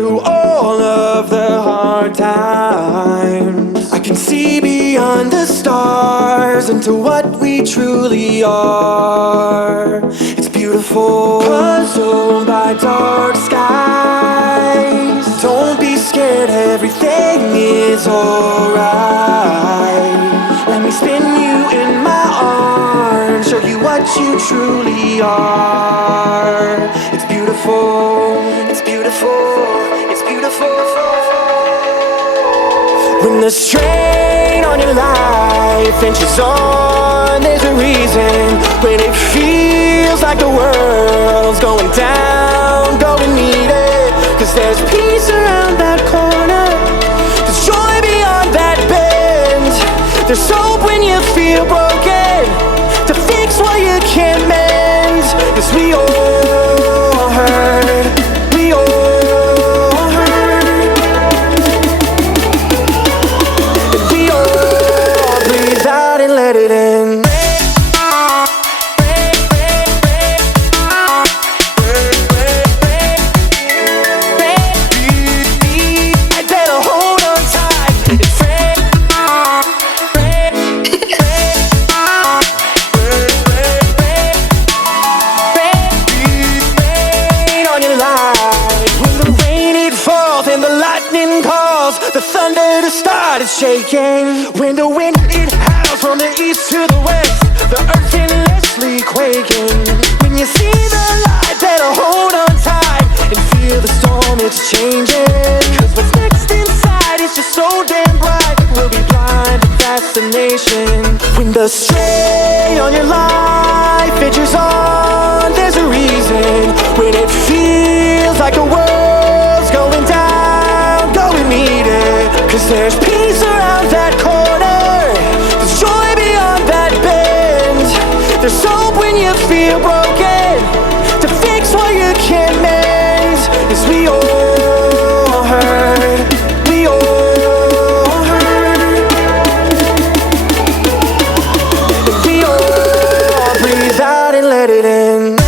through all of the hard times. I can see beyond the stars into what we truly are. It's beautiful, puzzled by dark skies. Don't be scared, everything is alright. Let me spin you in my arms, show you what you truly are. It's beautiful, it's beautiful, it's beautiful. When the strain on your life inches on, there's a reason. When it feels like the world's going down, go and meet it. Cause there's peace around that corner, there's joy beyond that bend. There's hope when you feel broken, to fix what you can't mend. Cause we all hurt, we all hurt, and we all breathe out and let it in. The thunder to start is shaking. When the wind it howls from the east to the west, the earth endlessly quaking. When you see the light, better hold on tight and feel the storm, it's changing. Cause what's next inside is just so damn bright, we'll be blind to fascination. When the strain on your life edges on, there's a reason. When it feels like the world's going down, go and meet it. Cause there's peace around that corner, there's joy beyond that bend. There's hope when you feel broken, to fix what you can't mend. Cause we all hurt, we all hurt, and we all breathe out and let it in.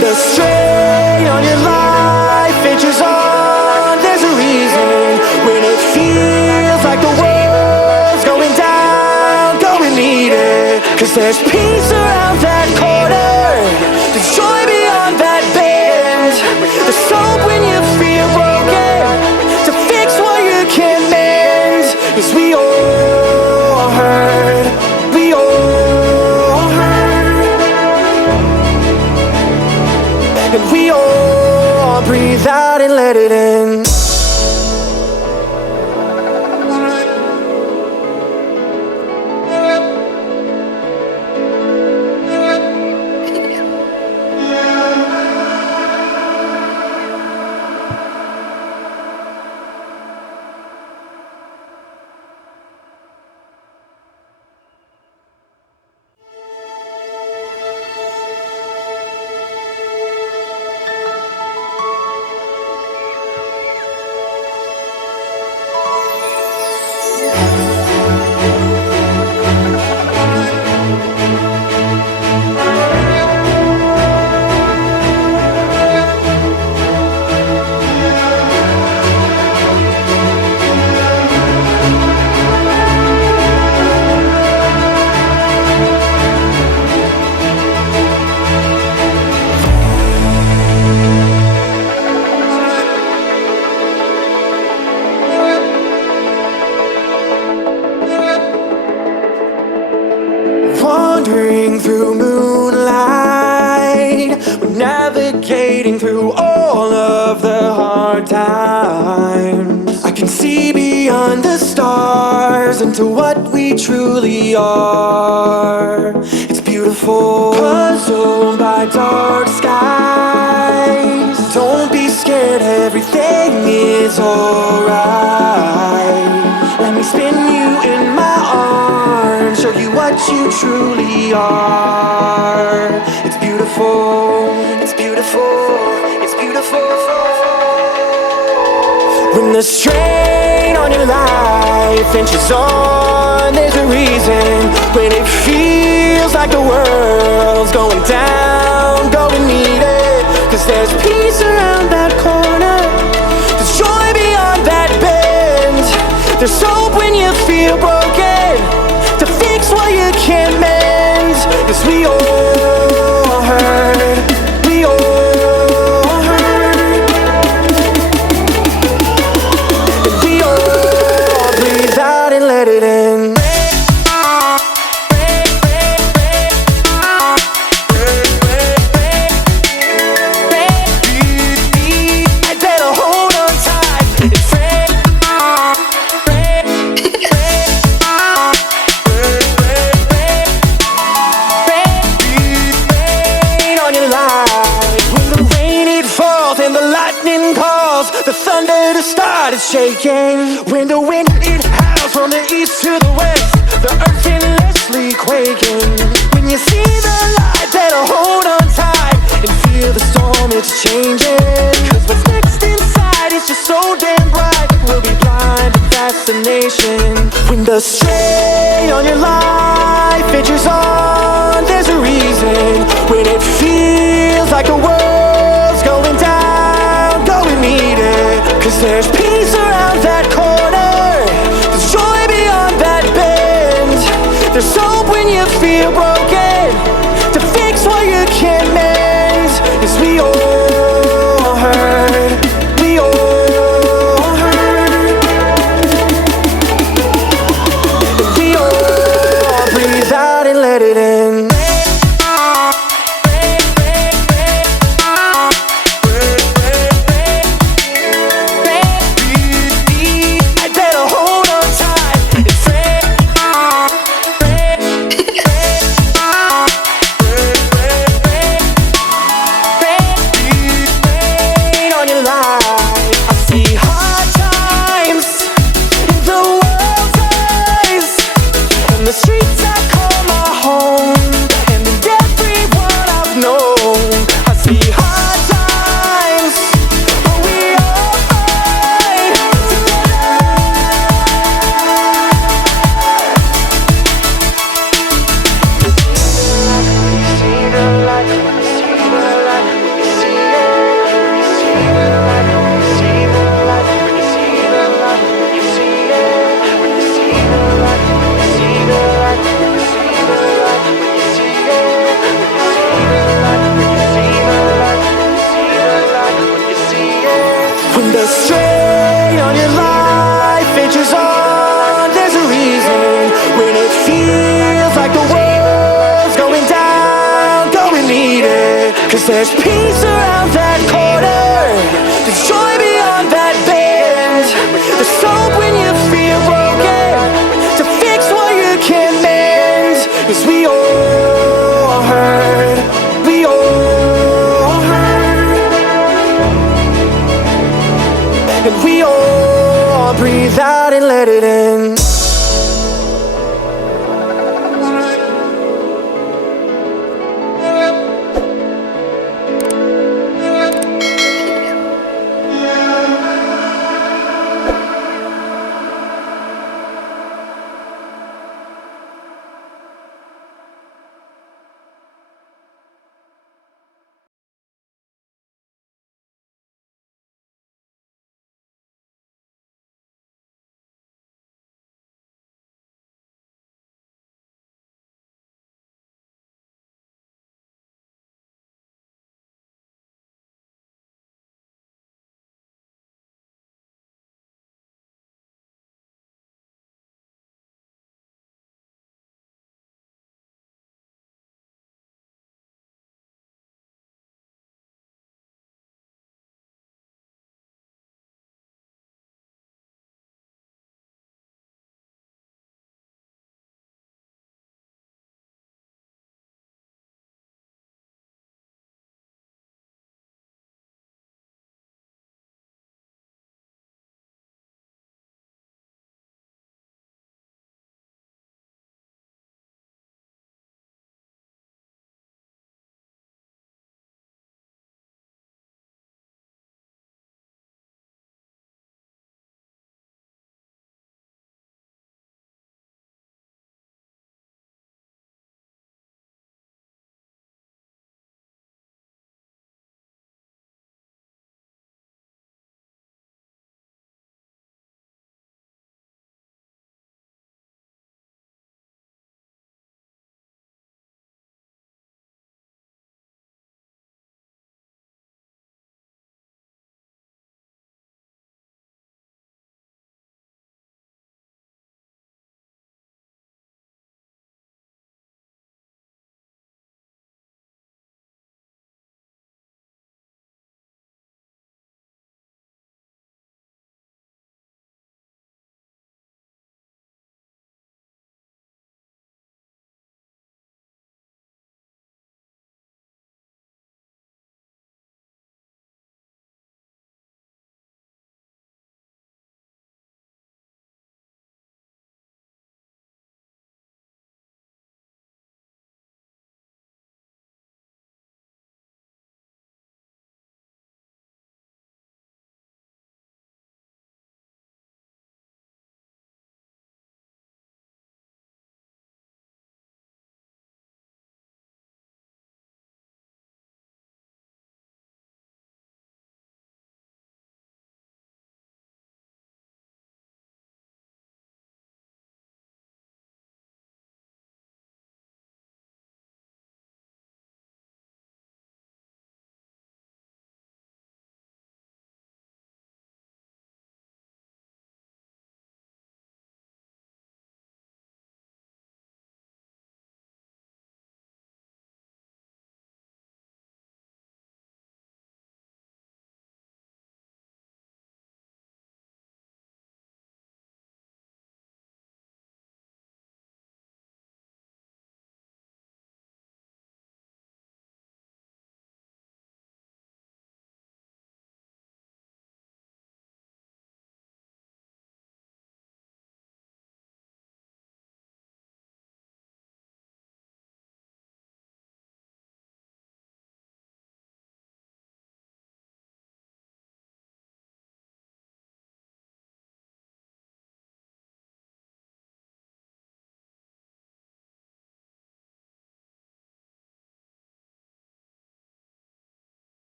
The strain on your life edges on, there's a reason. When it feels like the world's going down, go and meet it. Cause there's peace around that corner, there's joy beyond that bend. There's hope when you feel broken, to fix what you can't mend. Cause we all hurt, we all hurt, and we all breathe out and let it in. into what we truly are. It's beautiful, puzzled by dark skies. Don't be scared, everything is alright. Let me spin you in my arms, show you what you truly are. It's beautiful, it's beautiful, it's beautiful. When the strain on your life inches on, there's a reason. When it feels like the world's going down, go and meet it. 'Cause there's peace around that corner, there's joy beyond that bend. There's hope when you feel broken, to fix what you can't mend. 'Cause we all hurt, we all hurt, and we all breathe out and let it in. The thunder to start is shaking. When the wind it howls from the east to the west, the earth endlessly quaking. When you see the light, better hold on tight and feel the storm, it's changing. 'Cause what's next inside is just so damn bright, we'll be blind to fascination. When the strain on your life edges on, there's a reason. When it feels like the world's going down, go and meet it. 'Cause there's peace around that corner, there's joy beyond that bend. There's hope when you feel broken, to fix what you can't mend. 'Cause we all hurt, we all hurt, and we all breathe out and let it in. The strain on your life edges on, there's a reason. When it feels like the world's going down, go and meet it. 'Cause there's peace around that corner, there's joy beyond that bend. There's hope when you feel broken, to fix what you can't mend. 'Cause we all hurt, we all hurt, and we all breathe out and let it in.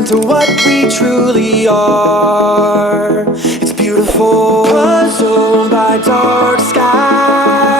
into what we truly are. It's beautiful, puzzled by dark skies.